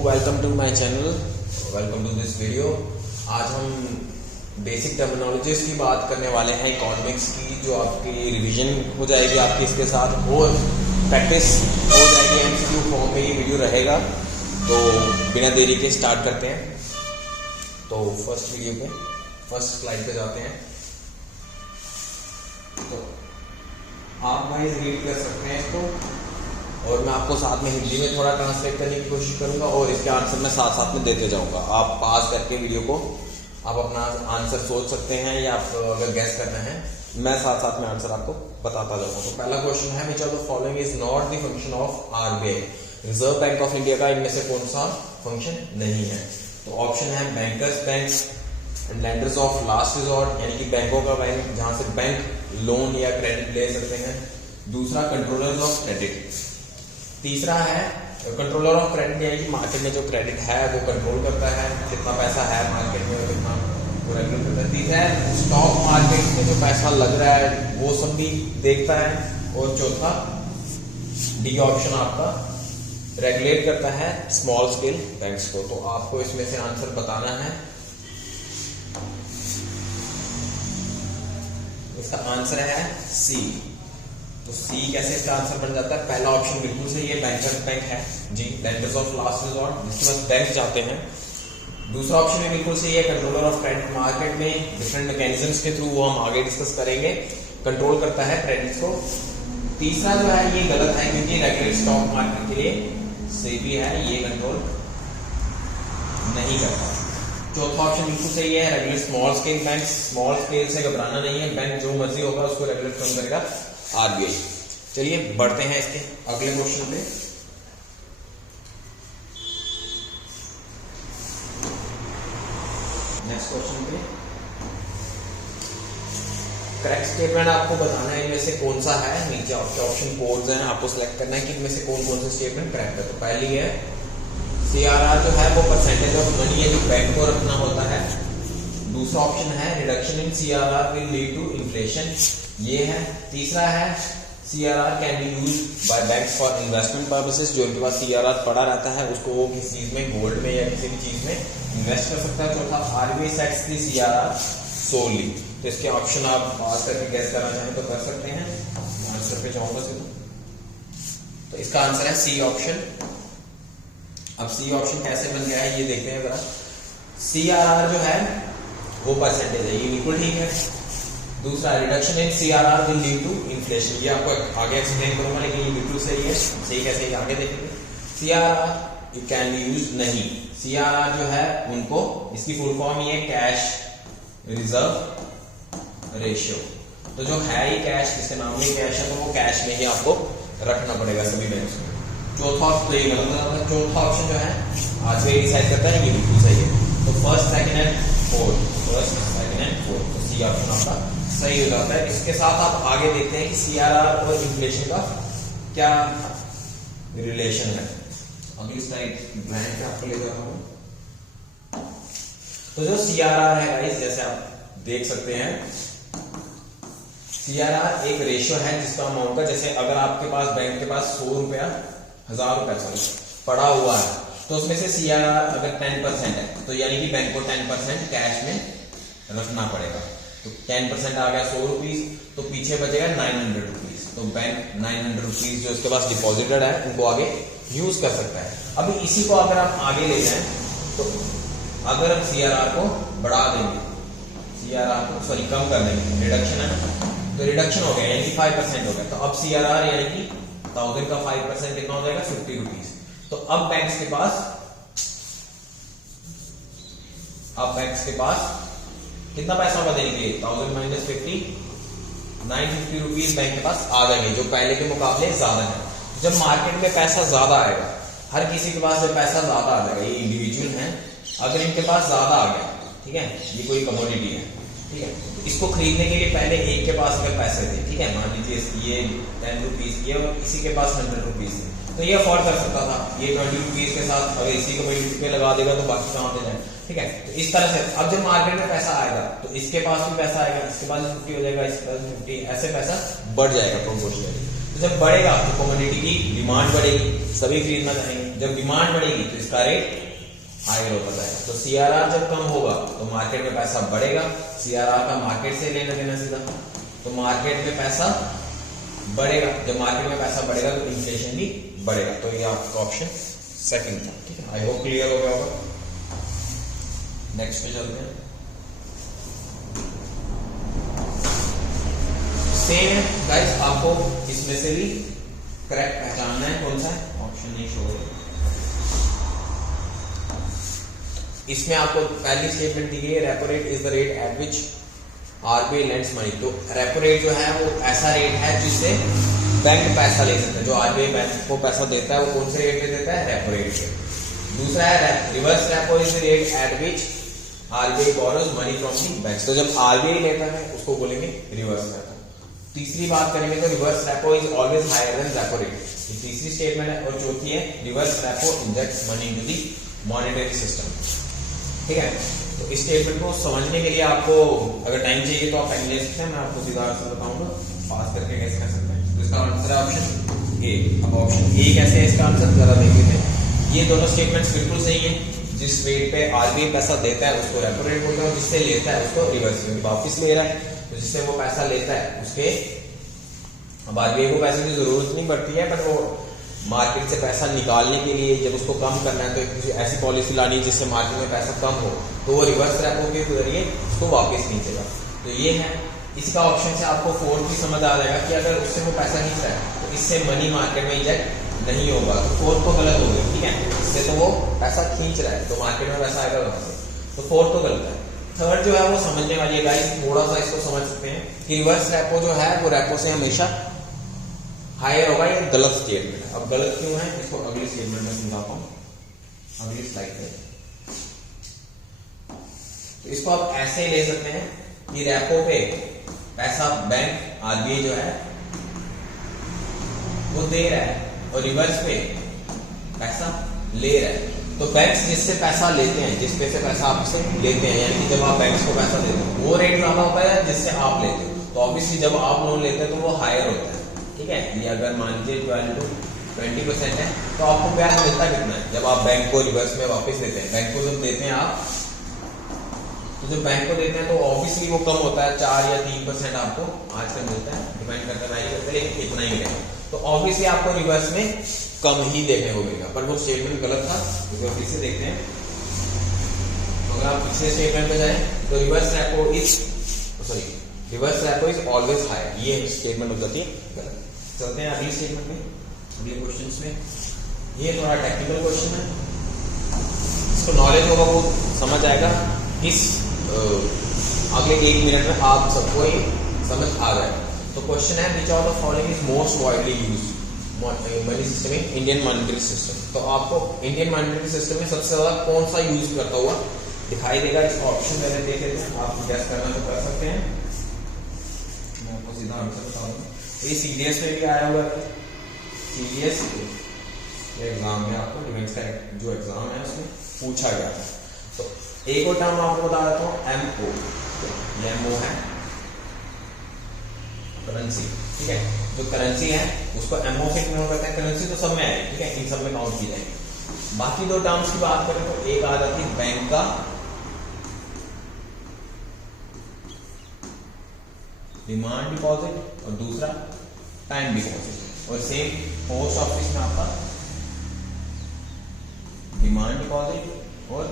Welcome to my channel, welcome to this video. आज हम basic terminologies की बात करने वाले हैं इकोनॉमिक्स की, जो आपकी रिवीजन हो जाएगी आपकी इसके साथ और प्रैक्टिस हो जाएगी एमसीक्यू फॉर्म में ये वीडियो रहेगा। तो बिना देरी के स्टार्ट करते हैं। तो फर्स्ट वीडियो पे फर्स्ट स्लाइड पे जाते हैं। तो आप वाइज रीड कर सकते हैं इसको और मैं आपको साथ में हिंदी में थोड़ा ट्रांसलेट करने की कोशिश करूंगा और इसके आंसर मैं साथ साथ में देते जाऊंगा। आप पास करके वीडियो को आप अपना आंसर सोच सकते हैं या आप अगर गैस करना है मैं साथ साथ में आंसर आपको बताता जाऊंगा। तो पहला क्वेश्चन है, which of the following is not the function of RBI. Reserve bank of India का इनमें से कौन सा फंक्शन नहीं है? तो ऑप्शन है bankers bank and lenders of last resort, यानी कि बैंकों का बैंक जहां से बैंक लोन या क्रेडिट ले सकते हैं। दूसरा कंट्रोलर्स ऑफ क्रेडिट। तीसरा है कंट्रोलर ऑफ क्रेडिट, यानी कि मार्केट में जो क्रेडिट है वो कंट्रोल करता है, कितना पैसा है मार्केट में कितना वो रेगुलेट करता है। तीसरा है स्टॉक मार्केट में जो पैसा लग रहा है वो सब भी देखता है। और चौथा डी ऑप्शन आपका रेगुलेट करता है स्मॉल स्केल बैंक्स को। तो आपको इसमें से आंसर बताना है। इसका आंसर है सी। तो सी कैसे इसका आंसर बन जाता है? पहला ऑप्शन बिल्कुल सही है, बैंकर्स बैंक है जी, लेंडर्स ऑफ लास्ट रिजॉर्ट जिसके पास बैंक जाते हैं। दूसरा ऑप्शन भी बिल्कुल सही है, कंट्रोलर ऑफ क्रेडिट मार्केट में डिफरेंट मैकेनिज्म्स के थ्रू, वो हम आगे डिस्कस करेंगे, कंट्रोल करता है क्रेडिट को। तीसरा जो है ये गलत है क्योंकि रेगुलेट स्टॉक मार्केट के लिए सही भी है, ये कंट्रोल नहीं करता। चौथा ऑप्शन बिल्कुल सही है, regulate small scale bank. Small scale से घबराना नहीं है, बैंक जो मर्जी होगा उसको रेगुलेट कौन करेगा? आरबीआई। चलिए बढ़ते हैं इसके अगले क्वेश्चन पे। नेक्स्ट क्वेश्चन पे करेक्ट स्टेटमेंट आपको बताना है इनमें से कौन सा है। नीचे आपके ऑप्शन कोड्स हैं, आपको सिलेक्ट करना है कि इनमें से कौन कौन सा स्टेटमेंट करेक्ट है। तो पहली है सीआरआर जो है वो परसेंटेज ऑफ मनी है जो बैंक को रखना होता है। दूसरा ऑप्शन है reduction in CRR will lead to inflation, ये है। तीसरा है CRR can be used by banks for investment purposes, जो उनके पास सीआरआर पड़ा रहता है उसको वो किसी चीज में, गोल्ड में या किसी भी चीज में इन्वेस्ट कर सकता है। चौथा आरबीआई सेट्स द सीआरआर सोली। तो इसके ऑप्शन आप पास करके गैस करना चाहें तो कर सकते हैं। आंसर पे जाऊंगा तो इसका आंसर है सी ऑप्शन। अब सी ऑप्शन कैसे बन गया है ये देखते हैं जरा। सीआरआर जो है वो परसेंटेज है, ये बिल्कुल ठीक है। दूसरा reduction in CRR will lead to inflation, ये आपको आगे एक्सप्लेन करूंगा, लेकिन ये बिल्कुल सही है। सही कैसे ये आगे देखेंगे। CRR you can be use नहीं, सीआरआर जो है उनको, इसकी फुल फॉर्म ये कैश रिजर्व रेशियो। तो जो है ही कैश, जिसके नाम में कैश है, तो वो कैश में ही आपको रखना पड़ेगा सभी बैंक्स में। चौथा तो ये गलत, चौथा ऑप्शन जो है आज भी डिसाइड करता है, ये बिल्कुल सही है। तो first second and fourth, first second and fourth, तो सी ऑप्शन आपका सही हो जाता है। इसके साथ आप आगे देखते हैं कि सीआरआर और इन्फ्लेशन का क्या रिलेशन है। अगली स्लाइड ब्लैंक पे आपको ले जाता हूं। तो जो सीआरआर है गाइस, जैसे आप देख सकते हैं, सीआरआर एक रेशियो है जिसका अमाउंट का, जैसे अगर आपके पास बैंक के पास 100 रुपया 1000 रुपया पड़ा हुआ है, तो उसमें से सीआरआर अगर 10% है तो यानी कि बैंक को 10% कैश में रखना पड़ेगा। तो 10% आ गया 100 रुपीज, तो पीछे बचेगा 900 रुपीज। तो बैंक 900 रुपीज जो उसके पास डिपॉजिटेड है उनको आगे यूज कर सकता है। अभी इसी को अगर आप आगे ले जाएं तो अगर हम सीआरआर को बढ़ा देंगे, सीआरआर को सॉरी कम कर देंगे, रिडक्शन है ना, तो रिडक्शन हो गया यानी कि 5% हो गया। तो अब सीआरआर यानी कि 1000 का 5% कितना हो जाएगा? 50 रुपीज। तो अब बैंक्स के पास कितना पैसा होगा देने के लिए? 1000 माइनस 50, 950 रुपीज बैंक के पास आ जाएंगे, जो पहले के मुकाबले ज्यादा है। जब मार्केट में पैसा ज्यादा आएगा, हर किसी के पास जब पैसा ज्यादा आ जाएगा, ये इंडिविजुअल है, अगर इनके पास ज्यादा आ गया, ठीक है, ये कोई कमोडिटी है, ठीक है, तो इसको खरीदने के लिए पहले एक के पास अगर पैसे थे, ठीक है, मान लीजिए ये 10 रुपीज, ये इसी के पास 100 रुपीज थे, तो ये अफोर्ड कर सकता था। ये 20 रुपीज के साथ अगर इसी को 20 रुपये लगा देगा तो बाकी कहाँ पे जाए, ठीक है। तो इस तरह से अब जब मार्केट में पैसा आएगा तो इसके पास भी पैसा आएगा, इसके पास 50 हो जाएगा, इसके पास 50, ऐसे पैसा बढ़ जाएगा प्रोपोर्शनली। तो जब बढ़ेगा तो कमोडिटी की डिमांड बढ़ेगी, सभी खरीदना चाहेंगे, जब डिमांड बढ़ेगी तो इसका रेट हायर होता जाएगा। तो सीआरआर जब कम होगा तो मार्केट में पैसा बढ़ेगा, सीआरआर का मार्केट से लेना देना सीधा, तो मार्केट में पैसा बढ़ेगा, जब मार्केट में पैसा बढ़ेगा तो इन्फ्लेशन भी बढ़ेगा। तो ये आपका ऑप्शन सेकंड था, ठीक है। आई होप क्लियर हो गया होगा। नेक्स्ट पे चलते हैं। सेम है गाइस, आपको इसमें से भी करेक्ट पहचानना है कौन सा है, ऑप्शन नहीं शो हो रहा। इसमें आपको पहली स्टेटमेंट दी गई है, repo rate is the rate at which RBI lends money. तो रेपो रेट जो है वो ऐसा रेट है जिससे बैंक पैसा ले सकता है, जो आरबीआई बैंक को पैसा देता है वो कौन से रेट पे देता है, रेपो रेट पे। दूसरा है reverse repo is the rate at which RBI borrows money from the bank. तो जब आरबीआई लेता है उसको बोलेंगे रिवर्स रेपो। तीसरी बात करेंगे तो reverse repo is always higher than repo rate, ये तीसरी स्टेटमेंट है। और चौथी है reverse repo injects money into the monetary system, ठीक है। तो इस स्टेटमेंट को समझने के लिए आपको अगर टाइम चाहिए तो आप टाइम ले सकते हैं, मैं आपको सीधा आंसर बताऊंगा, पास करके कैसे कर सकते हैं। तो इसका आंसर है ऑप्शन ए। अब ऑप्शन ए कैसे है इसका आंसर जरा देख लेते हैं। ये दोनों स्टेटमेंट्स बिल्कुल सही है, जिस रेट पे आरबीआई पैसा देता है उसको रेपो रेट बोलते हैं, जिससे लेता है उसको रिवर्स, क्योंकि वापिस ले रहा है तो जिससे वो पैसा लेता है उसके, अब आरबीआई को पैसे की जरूरत नहीं पड़ती है, बट वो मार्केट से पैसा निकालने के लिए जब उसको कम करना है तो एक ऐसी पॉलिसी लानी है जिससे मार्केट में पैसा कम हो, तो वो रिवर्स रेपो के जरिए उसको वापस खींचेगा। तो ये है, इसका ऑप्शन से आपको फोर्थ भी समझ आ जाएगा कि अगर उससे वो पैसा खींच रहा है तो इससे मनी मार्केट में इंजेक्ट नहीं होगा, तो फोर्थ तो गलत हो गई, ठीक है। इससे तो वो पैसा खींच रहा है तो मार्केट में पैसा आएगा वहां से, तो फोर्थ तो गलत है। थर्ड जो है वो समझने वाली है गाइस, थोड़ा सा इसको समझ सकते हैं कि रिवर्स रेपो जो है वो रेपो से हमेशा हायर होगा, ये गलत स्टेटमेंट है। अब गलत क्यों है इसको अगली स्टेटमेंट में समझाता हूं, अगली स्लाइड पे। तो इसको आप ऐसे ले सकते हैं कि रेपो पे पैसा बैंक आरबीआई जो है वो दे रहा है और रिवर्स पे पैसा ले रहा है। तो बैंक्स जिससे पैसा लेते हैं, जिस पे से पैसा आपसे लेते हैं, यानी कि जब आप बैंक्स को पैसा देते हो वो रेट ज्यादा होता है जिससे आप लेते हो, तो ऑब्वियसली जब आप लोन लेते हैं तो वो हायर होता है, ठीक है। ये अगर मान लीजिए 12 to 20% है तो आपको ब्याज मिलता कितना है जब आप बैंक को रिवर्स में वापस देते हैं। बैंक को जब देते हैं आप, तो जब बैंक को देते हैं तो ऑब्वियसली वो कम होता है, 4 या 3% आपको आजकल मिलता है, डिपेंड करता है लेकिन इतना ही रहेगा, तो ऑब्वियसली आपको रिवर्स में कम ही देखने को मिलेगा। पर वो स्टेटमेंट गलत था, तो फिर से देखते हैं। अगर आप पिछले स्टेटमेंट पे जाए तो reverse repo is always higher, ये स्टेटमेंट हो जाती है गलत। चलते हैं अगली स्टेटमेंट में, अगले क्वेश्चंस में। ये थोड़ा टेक्निकल क्वेश्चन है, इसको नॉलेज होगा वो समझ आएगा, इस अगले 1 मिनट में आप सबको ये समझ आ जाएगा। तो क्वेश्चन है विच out of following is most widely used money system in Indian monetary system. तो आपको इंडियन मॉनेटरी सिस्टम में सबसे ज्यादा कौन सा यूज करता हुआ दिखाई देगा, इसका ऑप्शन मैंने देख लेते हैं, आप गैस करना तो कर सकते हैं, मैं आपको सीधा आंसर बता दूं। ये सीडीएस में भी आया हुआ है, सीडीएस एग्जाम में आपको डिफेंस का जो एग्जाम है उसमें पूछा गया था। तो एक और टर्म आपको बता देता हूँ, एमओ। ये एमओ है करेंसी, ठीक है। जो करेंसी है उसको एमओ से क्यों करते हैं, करेंसी तो सब में है, ठीक है, इन सब में काउंट की जाएगी। बाकी दो टर्म्स की बात करें तो एक आ जाती है बैंक का डिमांड डिपॉजिट और दूसरा टाइम डिपॉजिट, और सेम पोस्ट ऑफिस में आपका डिमांड डिपॉजिट और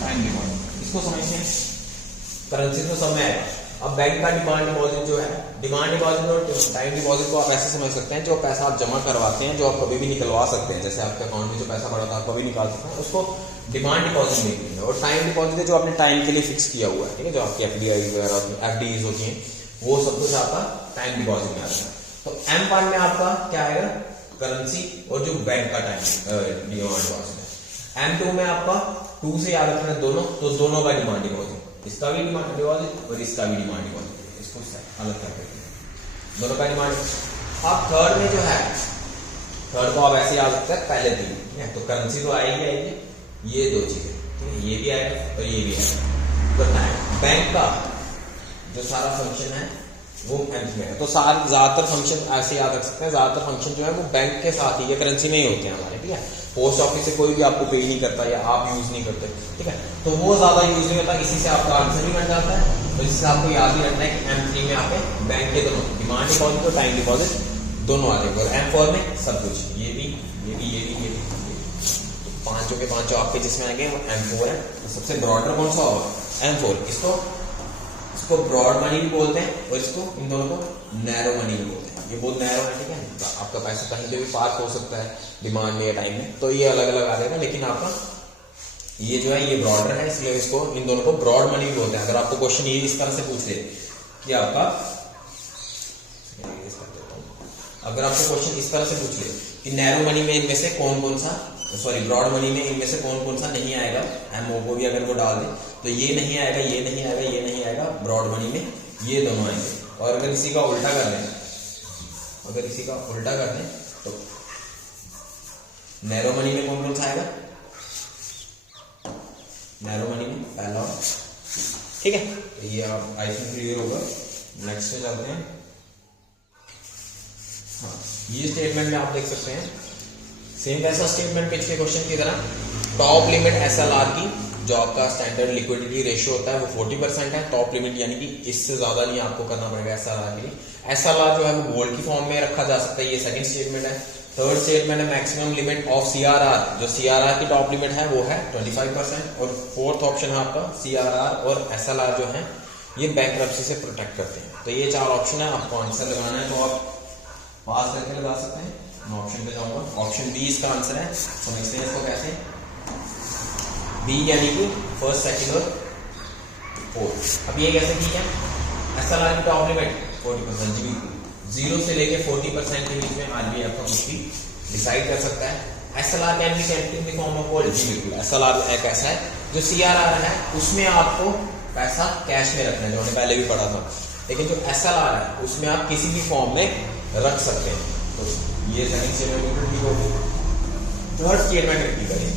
टाइम डिपॉजिट। इसको समझते हैं, करेंसी तो सब में है। अब बैंक का डिमांड डिपॉजिट जो है, डिमांड डिपॉजिट और टाइम डिपॉजिट को आप ऐसे समझ सकते हैं, जो पैसा आप जमा करवाते हैं जो आप कभी भी निकलवा सकते हैं, जैसे आपके अकाउंट में जो पैसा पड़ा था आप कभी निकाल सकते हैं, उसको डिमांड डिपॉजिट नहीं है। और टाइम डिपॉजिट है जो आपने टाइम के लिए फिक्स किया हुआ है, ठीक है, जो आपकी एफडीआई वगैरह एफडीज होती हैं वो सब कुछ आपका टाइम डिपॉजिट में आता है। तो एम पार्ट में आपका क्या आएगा, करेंसी और जो बैंक का टाइम डिमांड डिपॉजिट है। एम 2 में आपका 2 से याद रखना दोनों, तो दोनों का डिमांड डिपॉजिट, इसका भी डिमांड डिपॉजिट और इसका भी डिमांड डिपॉजिट, इसको अलग कर देते हैं, दोनों का डिमांड। अब थर्ड में जो है, थर्ड को आप ऐसे याद रखते हैं पहले 3, ठीक है। तो करेंसी तो आएगी, ये दो चीजें, ठीक है, ये भी आएगा और ये भी आएगा। तो बैंक का जो सारा फंक्शन है वो M3 में है। तो सारे ज्यादातर फंक्शन ऐसे याद रख सकते हैं, ज्यादातर फंक्शन जो है वो बैंक के साथ ही या करेंसी में ही होते हैं हमारे, ठीक है। पोस्ट ऑफिस से कोई भी आपको पे नहीं करता या आप यूज नहीं करते, ठीक है, तो वो ज्यादा यूज नहीं होता, इसी से आपका आंसर भी बन जाता है। तो इससे आपको याद ही रखना है कि M3 में यहाँ पे बैंक के दोनों डिमांड डिपॉजिट और टाइम डिपॉजिट दोनों आ जाएंगे, और M4 में सब कुछ, ये भी पांचों के पांचों आपके जिसमें आएंगे वो M4 है। तो सबसे ब्रॉडर कौन सा होगा? M4। इसको ब्रॉड मनी भी बोलते हैं और इसको, इन दोनों को नैरो मनी भी बोलते हैं। ये बहुत नैरो है, ठीक है, तो आपका पैसा कहीं पे भी पार्क हो सकता है डिमांड में या टाइम में, तो ये अलग अलग आ जाएगा। लेकिन आपका ये जो है ये ब्रॉडर है, इसलिए इसको, इन दोनों को ब्रॉड मनी भी बोलते हैं। अगर आपको क्वेश्चन ये इस तरह से पूछ ले कि आपका, अगर आपको क्वेश्चन इस तरह से पूछ ले कि नैरो मनी में इनमें से कौन कौन सा, सॉरी ब्रॉड मनी में इनमें से कौन कौन सा नहीं आएगा, एमओ को भी अगर वो डाल दे तो ये नहीं आएगा, ये नहीं आएगा, ये नहीं आएगा, ब्रॉड मनी में ये दोनों आएंगे। और अगर इसी का उल्टा कर दें, तो नैरो मनी में कौन कौन सा आएगा? नैरो मनी में पहला, ठीक है, तो ये आप आई थिंक क्लियर होगा। नेक्स्ट पे चलते हैं। हाँ, ये स्टेटमेंट में आप देख सकते हैं सेम वैसा स्टेटमेंट पिछले क्वेश्चन की तरह। टॉप लिमिट एसएलआर की जो आपका स्टैंडर्ड लिक्विडिटी रेशियो होता है वो 40% है। टॉप लिमिट यानी कि इससे ज्यादा नहीं आपको करना पड़ेगा एसएलआर के लिए। एसएलआर जो है वो गोल्ड की फॉर्म में रखा जा सकता है, ये सेकंड स्टेटमेंट है। थर्ड स्टेटमेंट है मैक्सिमम लिमिट ऑफ सीआरआर, जो सीआरआर की टॉप लिमिट है वो है 25%। और फोर्थ ऑप्शन है आपका सीआरआर और एसएलआर जो है ये बैंक्रप्सी से प्रोटेक्ट करते हैं। तो ये चार ऑप्शन है, आपको आंसर लगाना है तो आप पास करके लगा सकते हैं। मैं ऑप्शन पे जाऊंगा, ऑप्शन बी इसका आंसर है। समझते हैं इसको कैसे, बी यानी कि फर्स्ट, सेकंड और फोर्थ। अब ये कैसे ठीक है, एसएलआर की टॉप लिमिट 40%, जी बिल्कुल, 0 से लेके 40% के बीच में आरबीआई आपका कुछ भी डिसाइड कर सकता है। SLR can be kept in the form of gold, जी बिल्कुल, एसएलआर एक ऐसा है जो सीआरआर है उसमें आपको पैसा कैश में रखना है, जो हमने पहले भी पढ़ा था। लेकिन जो एसएलआर है उसमें आप किसी भी फॉर्म में रख सकते हैं। तो ये सेकंड स्टेटमेंट ठीक होगी। थर्ड स्टेटमेंट रिपीट करें,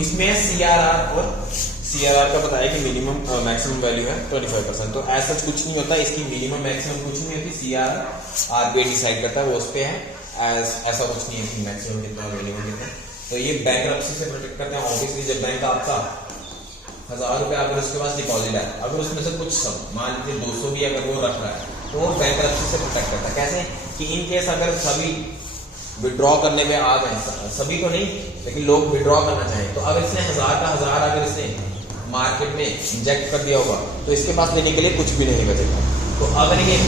इसमें सीआरआर और सीआरआर का बताया कि मिनिमम मैक्सिमम वैल्यू है 25%। तो ऐसा कुछ नहीं होता, इसकी मिनिमम मैक्सिमम कुछ नहीं होती, सीआरआर आरबीआई डिसाइड करता है, वो उस पे है। ऐसा कुछ नहीं है कि मैक्सिमम कितना मिनिमम कितना। तो ये बैंक्रप्सी से प्रोटेक्ट करते हैं। ऑब्वियसली जब बैंक आपका 1000 रुपए अगर उसके पास डिपॉजिट है, अगर उसमें से कुछ मान लीजिए 200 भी अगर वो रख रहा है तो वो बैंक्रप्सी से प्रोटेक्ट करता है। कैसे कि इन केस अगर सभी विड्रॉ करने में आ जाए, सभी को नहीं लेकिन लोग विड्रॉ करना चाहें, तो अगर इसने 1000 का 1000 अगर इसने मार्केट में इंजेक्ट कर दिया होगा तो इसके पास देने के लिए कुछ भी नहीं बचेगा। तो अगर ये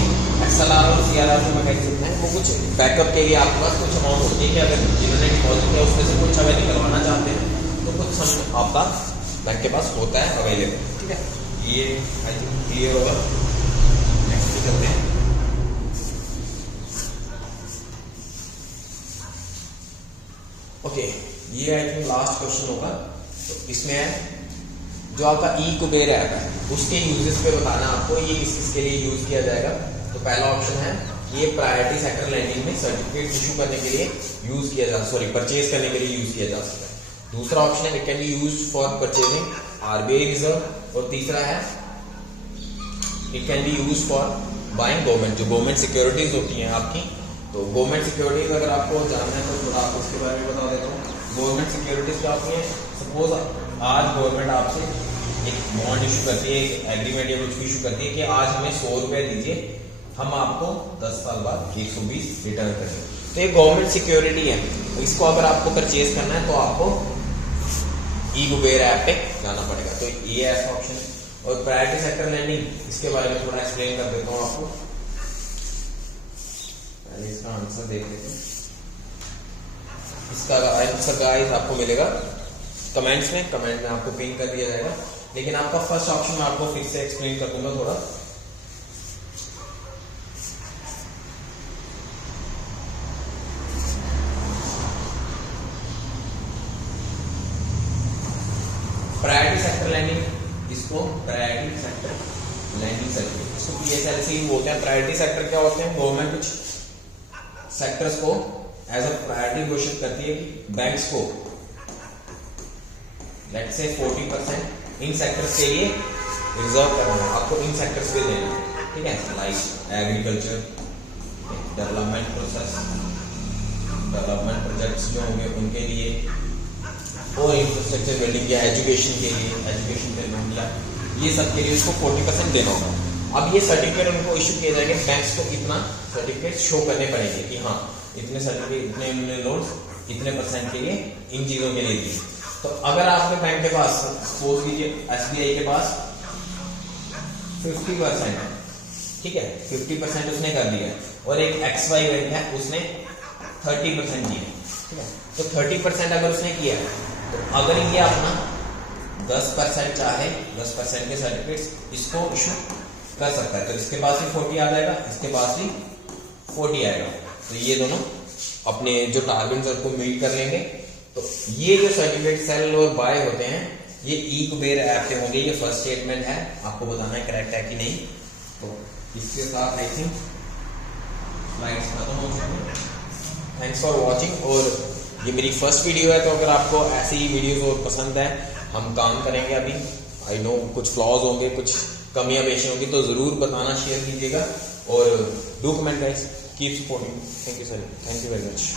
एसएलआर और सीआरआर जो मैकेनिज्म है वो कुछ बैकअप के लिए आपके पास कुछ अमाउंट होती है कि अगर जिन्होंने डिपॉजिट किया उसमें से कुछ अगर निकलवाना चाहते हैं तो कुछ सम आपका बैंक के पास होता है अवेलेबल, ठीक है। ये आई थिंक क्लियर होगा। नेक्स्ट पे चलते हैं। ओके, ये आई थिंक लास्ट क्वेश्चन होगा। तो इसमें है जो आपका ई कुबेर ऐप है उसके यूजेस पे बताना आपको, ये किस किस के लिए यूज किया जाएगा। तो पहला ऑप्शन है ये प्रायोरिटी सेक्टर लैंडिंग में सर्टिफिकेट इशू करने के लिए यूज किया जा, सॉरी परचेज करने के लिए यूज किया जा सकता है। दूसरा ऑप्शन है it can be use for purchasing RBI reserve. और तीसरा है it can be use for buying government, जो गवर्नमेंट सिक्योरिटीज होती हैं आपकी। तो गवर्नमेंट सिक्योरिटीज अगर आपको जानना है तो थोड़ा आपको उसके बारे में बता देता हूँ। गवर्नमेंट सिक्योरिटीज क्या होती है, सपोज आज गवर्नमेंट आपसे एक बॉन्ड इशू करती है, एक एग्रीमेंट या कुछ इशू करती है कि आज हमें 100 रुपए दीजिए, हम आपको 10 साल बाद 120 रिटर्न करेंगे। तो ये गवर्नमेंट सिक्योरिटी है, तो इसको अगर आपको परचेज करना है तो आपको ई कुबेर ऐप पे जाना पड़ेगा। तो ये ऐसा ऑप्शन है। और प्रायोरिटी सेक्टर लैंडिंग, इसके बारे में थोड़ा एक्सप्लेन कर देता हूँ आपको। पहले इसका आंसर देख लेते हैं। इसका आंसर गाइस आपको मिलेगा कमेंट्स में, कमेंट में आपको पिन कर दिया जाएगा। लेकिन आपका फर्स्ट ऑप्शन मैं आपको फिर से एक्सप्लेन कर दूंगा थोड़ा। प्रायोरिटी सेक्टर लैंडिंग, इसको प्रायोरिटी सेक्टर लैंडिंग सर्टिफिकेट, इसको पीएसएलसी बोलते हैं। प्रायोरिटी सेक्टर क्या होते हैं, गवर्नमेंट कुछ सेक्टर्स को एज अ प्रायोरिटी घोषित करती है कि बैंक्स को लेट्स से 40% इन सेक्टर्स के लिए रिजर्व करना है, आपको इन सेक्टर्स पे देना है। ठीक है, like agriculture, development process, development projects जो होंगे उनके लिए, और इंफ्रास्ट्रक्चर बिल्डिंग या एजुकेशन के लिए, एजुकेशन पे लोन लिया, ये सब के लिए उसको 40% देना होगा। अब ये सर्टिफिकेट उनको इशू किए जाएंगे, बैंक्स को इतना सर्टिफिकेट शो करने पड़ेंगे कि हाँ इतने सर्टिफिकेट, इतने उन्होंने लोन इतने % के लिए इन चीजों के लिए दिए। तो अगर आपके बैंक के पास, सपोज कीजिए SBI के पास 50% है, ठीक है, 50% उसने कर दिया, और एक XY बैंक है उसने 30% दिया, ठीक है। तो 30% अगर उसने किया, तो अगर ये अपना 10% चाहे, 10% के सर्टिफिकेट्स इसको इशू कर सकता है, तो इसके पास भी 40 आ जाएगा, इसके पास भी 40 आएगा, तो ये दोनों अपने जो टारगेट्स उनको मीट कर लेंगे। तो ये जो सर्टिफिकेट सेल और बाय होते हैं, ये ई-कुबेर ऐप पे होंगे। ये फर्स्ट स्टेटमेंट है, आपको बताना है करेक्ट है कि नहीं। तो इसके साथ आई थिंक स्लाइड्स खत्म हो चुकी हैं। थैंक्स फॉर वॉचिंग, और ये मेरी फर्स्ट वीडियो है, तो अगर आपको ऐसी ही वीडियोस और पसंद है, हम काम करेंगे अभी। आई नो कुछ फ्लॉज होंगे, कुछ कमियां पेशी होंगी, तो जरूर बताना, शेयर कीजिएगा, और do comment guys, keep supporting. Thank you sir, thank you very much.